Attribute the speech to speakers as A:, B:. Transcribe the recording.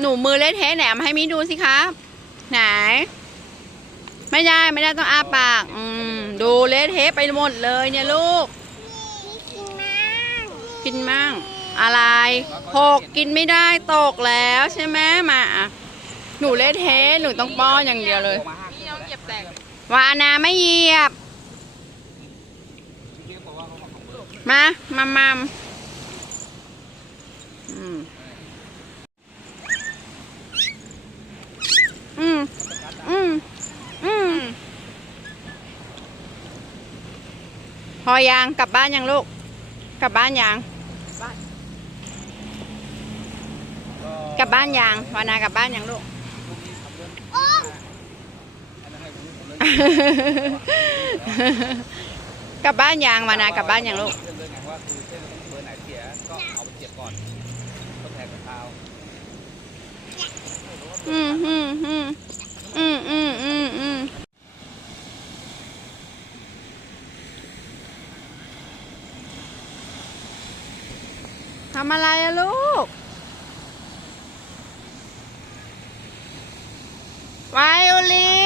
A: หนูมือเละเทะไหนมาให้มิดูสิครับ ไหน ไม่ได้ไม่ได้ต้องอ้าปาก อืมดูเละเทะไปหมดเลยเนี่ยลูก กินมั่งอะไรหกกินไม่ได้ตกแล้วใช่ไหมมาหนูเละเทะหนูต้องป้อนอย่างเดียวเลยวานาไม่เหยียบ มา มามามอืม อืม อืม อืม พอยังกลับบ้านยังลูก กลับบ้านยังกลับบ้านยังวานากลับบ้านยังลูกกลับบ้านยังวานากลับบ้านยังลูก
B: เรื่องเลยไงว่าคือเส้นเบอร์ไหนเสียก็เอาไปเสียบก่อนต้องแทนกับเท้า
A: อืมอืมอืมอืมอืมอืมอืม ทำอะไรอะลูก ไวโอลิ